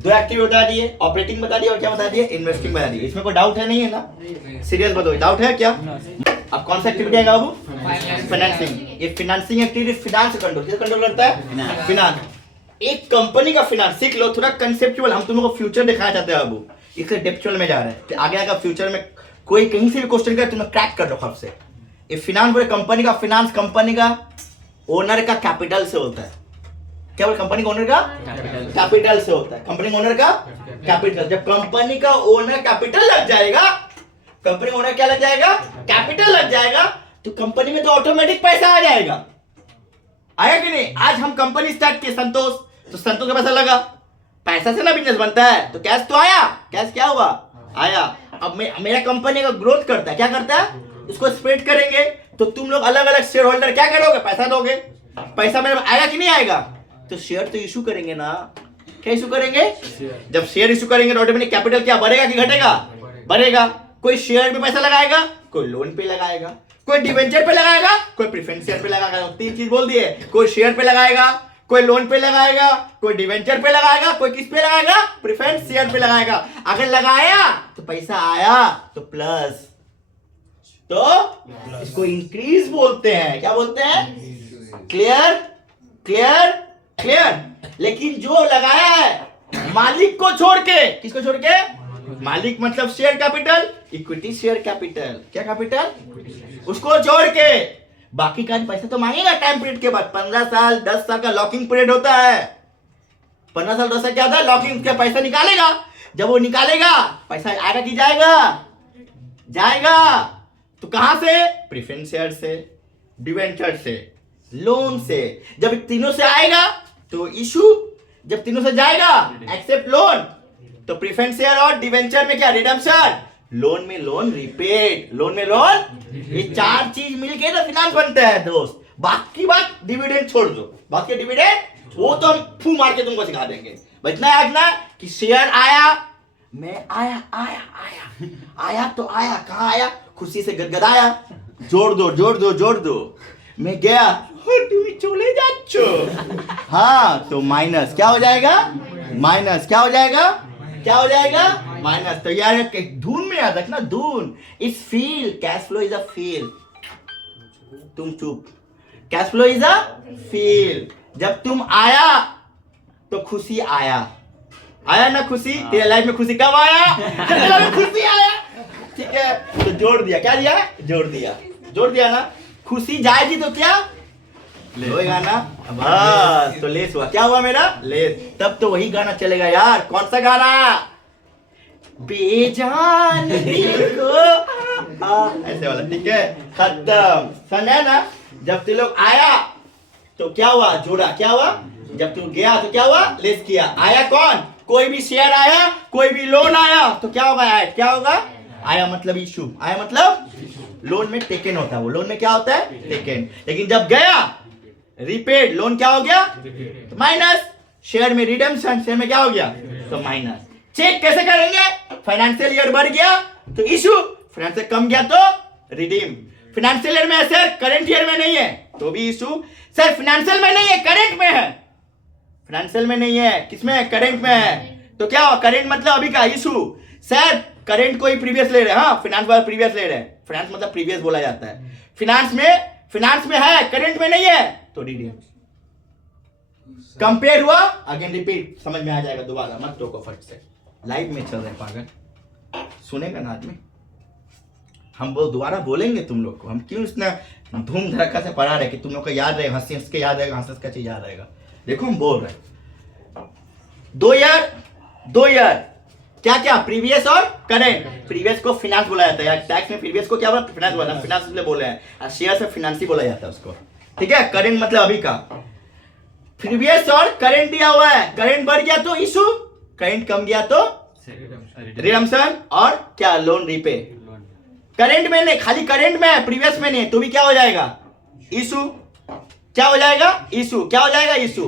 दो एक्टिव बता दिए, ऑपरेटिंग बता दिए और क्या बता दिए, इन्वेस्टिंग बता दिए। इसमें कोई डाउट है नहीं है ना? सीरियस बताओ, डाउट है क्या? अब कौन सा एक्टिविटी आएगा बाबू? फाइनेंसिंग। ये फाइनेंसिंग एक्टिविटी फाइनेंस कंट्रोल, किसका कंट्रोल करता है? फाइनेंस। एक कंपनी का फाइनेंस सीख लो, थोड़ा कंसेप्चुअल। हम तुम लोगों को फ्यूचर दिखाना चाहते हैं बाबू, इसलिए डेप्चुअल में जा रहे हैं। आगे आगे फ्यूचर में कोई कहीं से भी क्वेश्चन करे तुम्हें क्रैक कर दो खब से। ये फाइनेंस पूरे कंपनी का फाइनेंस कंपनी का ओनर का कैपिटल से होता है। क्या बोल? कंपनी का ओनर का कैपिटल से होता है। कंपनी ओनर का कैपिटल। जब कंपनी का ओनर कैपिटल लग जाएगा, कंपनी ओनर क्या लग जाएगा? कैपिटल लग जाएगा, तो कंपनी में तो ऑटोमेटिक पैसा आ जाएगा। आया कि नहीं? आज हम कंपनी स्टार्ट किए संतोष, तो संतोष का पैसा लगा, पैसा से ना बिजनेस बनता है, तो कैश तो आया। कैश क्या हुआ? आया। अब मेरा कंपनी का ग्रोथ करता है, क्या करता है? उसको स्प्रेड करेंगे, तो तुम लोग अलग अलग शेयर होल्डर क्या करोगे? पैसा दोगे। पैसा मेरे आएगा कि नहीं आएगा? तो शेयर तो इशू करेंगे ना। क्या इशू करेंगे? जब शेयर इशू करेंगे तो ऑटोमेटिक कैपिटल क्या बढ़ेगा कि घटेगा? बढ़ेगा। कोई शेयर में पैसा लगाएगा, कोई लोन पे लगाएगा, कोई डिवेंचर पे लगाएगा, कोई प्रेफरेंस शेयर पे लगाएगा। तीन चीज बोल दिए, कोई शेयर पे लगाएगा, कोई लोन पे लगाएगा, कोई डिवेंचर पे लगाएगा, कोई किस पे लगाएगा? प्रेफरेंस शेयर पे लगाएगा। अगर लगाया तो पैसा आया तो प्लस, तो इसको इंक्रीज बोलते हैं। क्या बोलते हैं? Clear clear clear. लेकिन जो लगाया है मालिक को छोड़ के, किसको छोड़ के? मालिक मतलब share capital, equity share capital. क्या कैपिटल? उसको छोड़ के बाकी का पैसा तो मांगेगा टाइम पीरियड के बाद। 15 साल 10 साल का लॉकिंग पीरियड होता है। 15 साल 10 साल क्या होता है? लॉकिंग का पैसा निकालेगा। जब वो निकालेगा पैसा आएगा कि जाएगा? जाएगा। तो कहां से? प्रेफरेंस शेयर से, डिवेंचर से, लोन से। जब तीनों से आएगा तो इशू, जब तीनों से जाएगा एक्सेप्ट लोन, तो प्रेफरेंस शेयर और डिवेंचर में क्या? रिडम्पशन। लोन में लोन रिपेड, लोन में लोन। ये चार चीज मिलके ना फाइनेंस बनता है दोस्त। बाकी बात डिविडेंड छोड़ दो, बाकी डिविडेंड वो तो हम फू मार के तुमको सिखा देंगे। बस इतना याद ना कि शेयर आया, मैं आया आया आया आया तो आया, कहाँ आया? खुशी से गदगदाया। जोड़ दो जोड़ दो जोड़ दो। मैं गया, तुम चले जाच्छो। हाँ, तो माइनस क्या हो जाएगा? माइनस क्या हो जाएगा? क्या हो जाएगा? माइनस। तो यार धून में याद रखना, धून is feel, cash flow is a feel. तुम चुप। Cash flow is a feel. जब तुम आया तो खुशी आया, आया ना खुशी? तेरे लाइफ में खुशी कब आया? तेरे लाइफ में खुशी आया। ठीक है, तो जोड़ दिया। क्या दिया? जोड़ दिया। जोड़ दिया ना। खुशी जाएगी तो क्या होएगा ना? बस, तो लेस हुआ। क्या हुआ मेरा? लेस। तब तो वही गाना चलेगा यार। कौन सा गाना? बेजान दिल को ऐसे वाला। ठीक है, खत्म। समझा ना? जब तुम लोग आया तो क्या हुआ? जोड़ा। क्या हुआ? जब तुम गया तो क्या हुआ? लेस किया। आया कौन? कोई भी शेयर आया, कोई भी लोन आया तो क्या होगा? क्या होगा? आया मतलब इशू, आया मतलब लोन में टेकन होता है। वो लोन में क्या होता है? टेकन। लेकिन जब गया रिपेड, लोन क्या हो गया? तो माइनस। शेयर में रिडेम्पशन, शेयर में क्या हो गया? तो माइनस। चेक कैसे करेंगे? फाइनेंशियल ईयर बढ़ गया तो इशू, फाइनेंशियल कम गया तो रिडीम। फाइनेंशियल ईयर में है सर, करंट ईयर में नहीं है तो भी इशू। सर फाइनेंशियल में नहीं है, करंट में है। फाइनेंशियल में नहीं है, किसमें है? करंट में है। तो क्या हुआ? करंट मतलब अभी का इशू। सर करंट को ही प्रीवियस ले रहे हैं। हाँ, फाइनेंस वाला प्रीवियस ले रहे हैं। फाइनेंस मतलब प्रीवियस बोला जाता है। फाइनेंस में है, करंट में नहीं है तो रिडीम। कंपेयर हुआ, अगेन रिपीट, समझ में आ जाएगा। दोबारा मत टोको फट से, लाइव में चल रहे पागल। सुनेगा ना आदमी? हम वो दोबारा बोलेंगे तुम लोग को। हम क्यों इतना धूम धड़का से पढ़ा रहे कि तुम लोग को याद रहेगा, हंस के याद रहेगा, हंस का चीज याद रहेगा। देखो हम बोल रहे हैं 2 ईयर क्या क्या? प्रीवियस और करंट। प्रीवियस को फाइनेंस बोला जाता है यार। टैक्स में प्रीवियस को क्या बोला? फाइनेंस बोला। फाइनेंस इसलिए बोले हैं। शेयर से फाइनेंस ही बोला जाता है उसको। ठीक है, करंट मतलब अभी का। प्रीवियस और करंट दिया हुआ है। करंट बढ़ गया तो इशू, करंट कम गया तो रिडम्पशन, और क्या? Loan repay. करंट में नहीं, खाली करंट में है, प्रीवियस में नहीं है, तो भी क्या हो जाएगा? इशू। क्या हो जाएगा? इशू। क्या हो जाएगा? इशू।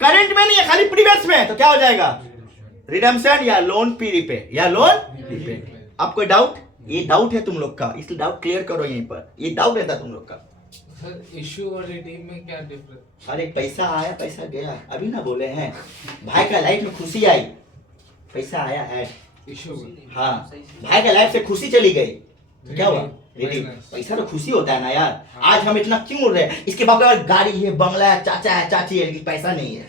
करंट में नहीं है, खाली प्रीवियस में है, तो क्या हो जाएगा? रिडम्पशन या लोन पी रिपे, या लोन रिपे। अब कोई डाउट? ये डाउट है तुम लोग का, इसलिए डाउट क्लियर करो यहीं पर। ये डाउट रहता तुम लोग का। सर इशू और रिडीम में क्या डिफरेंस? अरे पैसा आया पैसा गया, अभी ना बोले हैं। भाई का लाइफ में खुशी आई, पैसा आया ऐड, इशू हाँ भाई का लाइफ से खुशी चली गई तो क्या हुआ? Redeem. पैसा तो खुशी होता है ना यार। आज हम इतना क्यों उड़ रहे हैं? इसके बाप का गाड़ी है, बंगला है, चाचा है, चाची है, लेकिन पैसा नहीं है।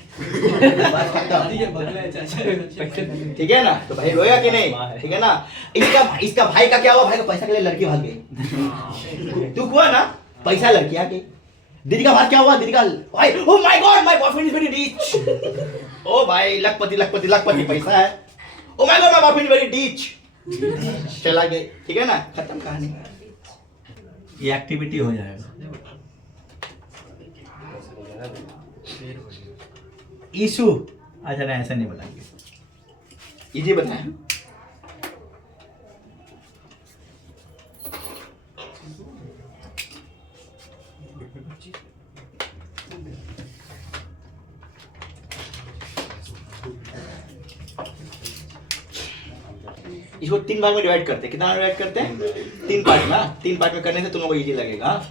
ठीक है ना? तो भाई रोया कि नहीं? ठीक है ना? इसका भाई का क्या हुआ? भाई का पैसा के लिए लड़की भाग गई। तू हुआ ना पैसा लड़की आ गई। दीदी का बात क्या हुआ? दीदी का भाई, oh my God my boyfriend is very rich. ओ भाई लखपति लखपति लखपति पैसा है। Oh my God my boyfriend is very rich. चला गई। ठीक है ना? खत्म कहानी। ये एक्टिविटी हो जाएगा। इशू अच्छा नहीं, ऐसा नहीं बताएंगे, इजी बताएं। इसको 3 भाग में डिवाइड करते हैं। कितना डिवाइड करते हैं? 3 पार्ट ना। 3 पार्ट में करने से तुम लोगों को इजी लगेगा।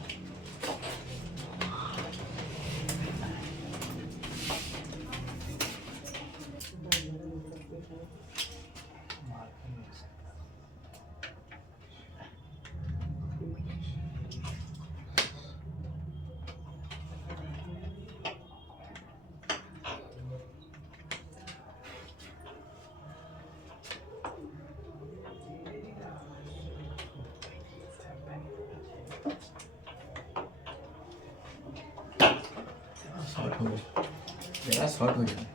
शॉर्ट हो गया, जरा शॉर्ट हो जाए।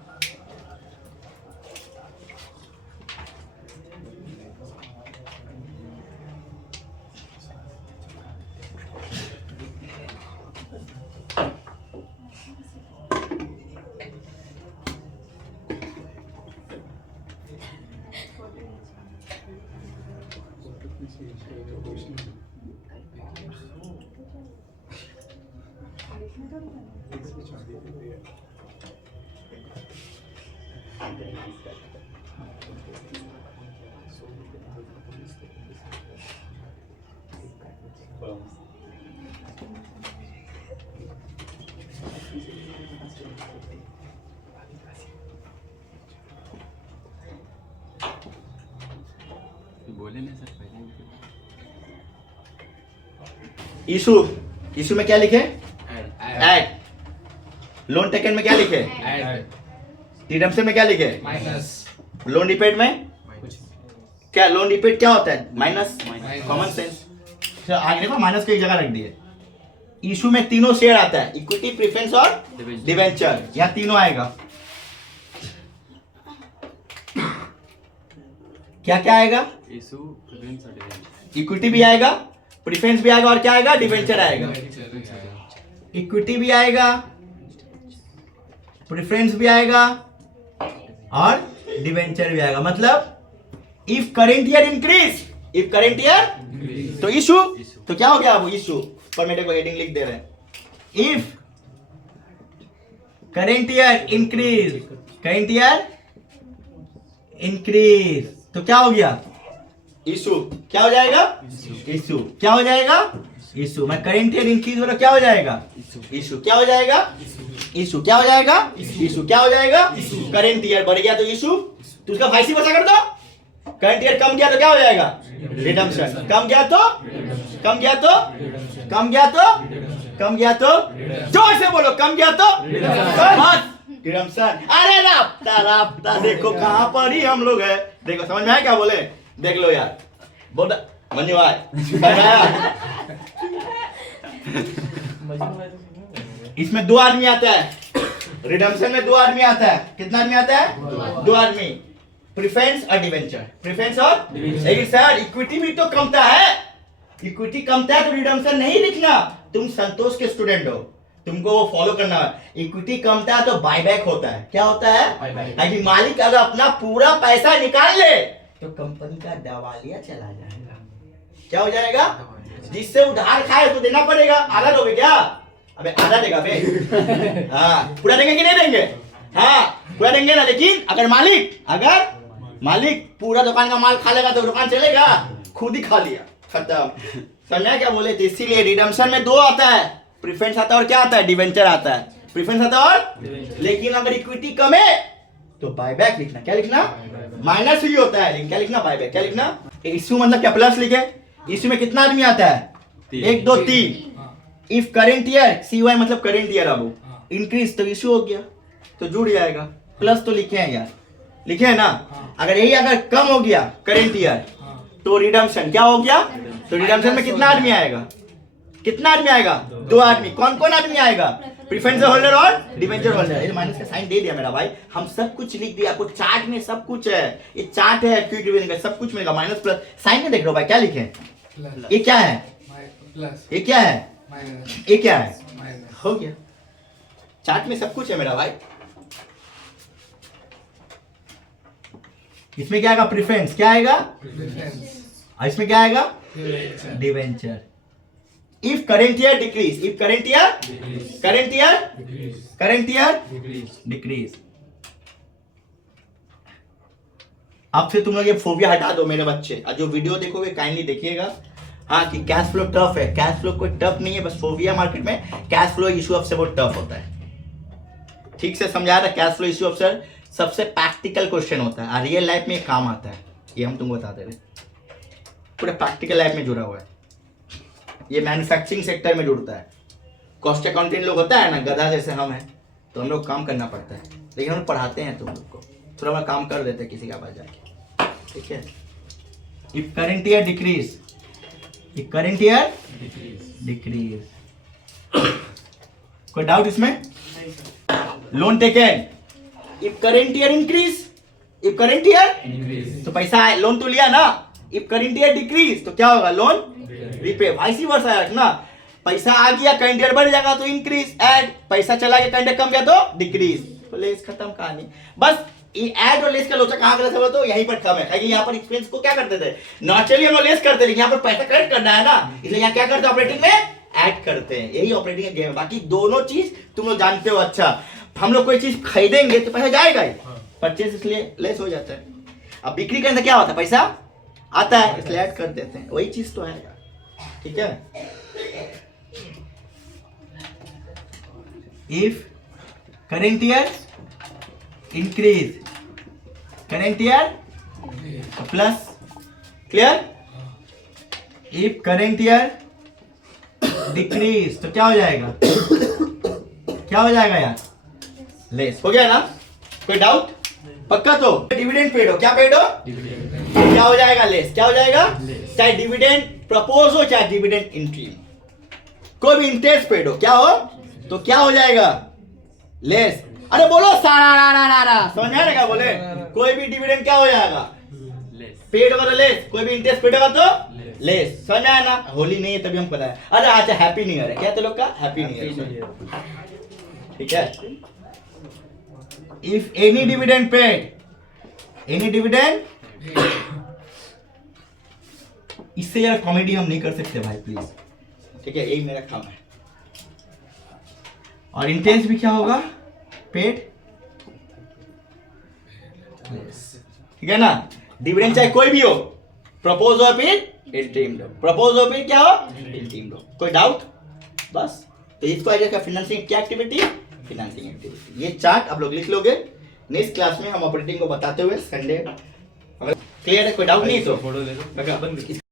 बोले ना सर पहले। इशू, इशू में क्या लिखे? ऐड। लोन टेकन में क्या लिखे? ऐड रिडम्पशन में क्या लिखे? माइनस लोन रिपेड में क्या? लोन रिपेड क्या होता है? माइनस। Common sense. आगे देखो माइनस को एक जगह रख दिए। इशू में तीनों शेयर आता है, इक्विटी, प्रेफरेंस और डिवेंचर। यहाँ तीनों आएगा। क्या क्या आएगा? इशू प्रेफरेंस और डिवेंचर। इक्विटी भी आएगा, प्रेफरेंस भी आएगा और क्या आएगा? डिवेंचर आएगा। इक्विटी भी आएगा, प्रेफरेंस भी आएगा और डिवेंचर भी आएगा। मतलब if current year increase, if current year तो इशू, तो क्या हो गया? वो इशू पर मेरे को हेडिंग लिख दे रहे हैं। If current year increase, current year increase तो क्या हो गया? इशू। क्या हो जाएगा? इशू। क्या हो जाएगा? इशू। मैं करेंट ईयर इंक्रीज वाला क्या हो जाएगा? इशू। क्या हो जाएगा? इशू। क्या हो जाएगा? इशू। क्या हो जाएगा? करेंट ईयर बढ़ गया तो इशू। तो उसका वाइस वर्सा कर दो। करंट ईयर कम गया तो क्या हो जाएगा? रिडम्पशन। कम गया तो, कम गया तो, कम गया तो, कम गया तो, जोर से बोलो, कम गया तो रिडम्पशन। अरे राफ्ता राफ्ता देखो कहां पर ही हम लोग है। देखो समझ में आया क्या बोले? देख लो यार, बोल मंजू भाई। इसमें 2 आदमी आता है, रिडम्पशन में 2 आदमी आता है। कितना आदमी आता है? 2 आदमी। प्रेफरेंस और डिवेंचर, प्रेफरेंस और लेकिन सर इक्विटी भी तो कमता है। इक्विटी कमता है तो रिडम्पशन नहीं लिखना। तुम संतोष के स्टूडेंट हो, तुमको वो फॉलो करना है। इक्विटी कमता है तो बायबैक होता है। क्या होता है? ताकि मालिक अगर अपना पूरा पैसा निकाल ले तो कंपनी का दिवालिया चला जाएगा। क्या हो जाएगा? जिससे उधार खाए तो देना पड़ेगा। आधा दोगे क्या? अबे आधा देगा बे। हाँ पूरा देंगे कि नहीं देंगे? हाँ पूरा देंगे ना। लेकिन अगर मालिक पूरा दुकान का माल खा लेगा तो दुकान चलेगा? खुद ही खा लिया, खत्म। समझा क्या बोले? तो इसीलिए रिडम्पशन में 2 आता है, प्रेफरेंस आता है और क्या आता है? डिवेंचर आता है। प्रेफरेंस आता है और लेकिन अगर इक्विटी कम है तो बाय बैक लिखना। क्या लिखना? माइनस ही होता है, लेकिन क्या लिखना? Buy back. क्या लिखना? इश्यू मतलब क्या? प्लस लिखे। इश्यू में कितना आदमी आता है? 1 2 3। इफ करेंट ईयर, CY मतलब करेंट ईयर, अब इंक्रीज तो इश्यू हो गया तो जुड़ जाएगा। प्लस तो लिखे हैं यार, लिखे हैं ना। अगर यही अगर कम हो गया करेंट ईयर तो रिडम्पशन क्या हो गया? तो रिडम्पशन में कितना आदमी आएगा? कितना आदमी आएगा? 2 आदमी। कौन कौन आदमी आएगा? प्रेफरेंस होल्डर और डिबेंचर होल्डर। ये माइनस का साइन दे दिया मेरा भाई, हम सब कुछ लिख दिया। आपको चार्ट में सब कुछ है, ये चार्ट है, क्विक डिविडेंड का सब कुछ मिलेगा। माइनस प्लस साइन में देख रहे हो भाई, क्या लिखे? प्लस ये क्या है? प्लस ये क्या है? माइनस ये क्या है? माइनस। हो गया। चार्ट में सब कुछ है मेरा भाई। इसमें क्या आएगा? प्रेफरेंस। क्या आएगा? प्रेफरेंस और इसमें क्या आएगा? Debenture debenture. If current year decrease, if current year, current year, current year decrease. अब से तुम लोग ये फोबिया हटा दो मेरे बच्चे, और जो वीडियो देखोगे काइंडली देखिएगा। हाँ कि कैश फ्लो टफ है, कैश फ्लो कोई टफ नहीं है, बस फोबिया मार्केट में कैश फ्लो इशू अब से बहुत टफ होता है। ठीक से समझा रहा? कैश फ्लो इशू अफसर सबसे प्रैक्टिकल क्वेश्चन होता है और रियल लाइफ में काम आता है, ये हम तुमको बता दे रहे। पूरे प्रैक्टिकल लाइफ में जुड़ा हुआ है, ये मैन्युफैक्चरिंग सेक्टर में जुड़ता है। कॉस्ट अकाउंटेंट लोग होता है ना, गधा जैसे हम हैं, तो हम लोग काम करना पड़ता है, लेकिन हम पढ़ाते हैं तुम लोग को, थोड़ा बहुत काम कर देते हैं किसी का पास जाके। ठीक है। If current year decrease, if current year decrease. कोई डाउट इसमें? Loan taken, if current year increase, if current year तो पैसा लोन तो लिया ना। इफ करेंट ईयर डिक्रीज तो क्या होगा? Loan repay. वाइस वर्सा है ना, पैसा आ गया करेंट ईयर बढ़ जाएगा तो इंक्रीज, ऐड, पैसा चला गया करेंट ईयर कम गया तो डिक्रीज। तो लेस खत्म कहानी। बस ये ऐड और लेस का लोचा कहां गलत है? तो यहीं पर कम है। यहाँ पर एक्सपेंस को क्या करते थे? नॉर्मली हम लोग लेस करते थे, यहाँ पर पैसा करेक्ट करना है ना, इसलिए यहाँ क्या करते हैं? ऑपरेटिंग में ऐड करते हैं। यही ऑपरेटिंग गेम है। बाकी दोनों चीज तुम लोग जानते हो। अच्छा, हम लोग कोई चीज खरीदेंगे तो पैसा जाएगा ही, परचेज, इसलिए लेस हो जाता है। अब बिक्री करने से क्या होता है? पैसा आता है, इसलिए ऐड कर देते हैं। वही चीज तो है। ठीक है। If current year increase, current year plus, clear? If current year decrease तो क्या हो जाएगा? क्या हो जाएगा यार? लेस। हो गया ना? कोई डाउट? पक्का? तो डिविडेंड पेड हो, क्या पेड हो? क्या हो जाएगा? लेस। क्या हो जाएगा? चाहे डिविडेंड प्रपोज हो चाहे डिविडेंड इंट्रीम, कोई भी इंटरेस्ट पेड हो, क्या हो? तो क्या हो जाएगा? लेस। अरे बोलो सारा, समझ में आएगा? बोले कोई भी डिविडेंड क्या हो जाएगा? पेड होगा तो लेस, कोई भी इंटरेस्ट पेड होगा तो लेस। समझ में आया ना? होली नहीं है तभी हम पता है। अरे अच्छा, हैप्पी न्यू ईयर है। क्या तो लोग का हैप्पी न्यू ईयर। ठीक है। If any dividend paid, any dividend, इससे यार कॉमेडी हम नहीं कर सकते भाई, प्लीज। ठीक है, यही मेरा काम है। और इंटेंस भी क्या होगा? पेड। ठीक है ना? डिविडेंड चाहे कोई भी हो, प्रपोज हो फिर इंटीम लो, प्रपोज हो फिर क्या हो? इंटीम लो। कोई डाउट? बस तो इसको आ जाएगा फाइनेंसिंग क्या एक्टिविटी? Financing activity. ये चार्ट आप लोग लिख लोगे, नेक्स्ट क्लास में हम ऑपरेटिंग को बताते हुए संडे। क्लियर है? कोई डाउट नहीं तो फोटो ले लो।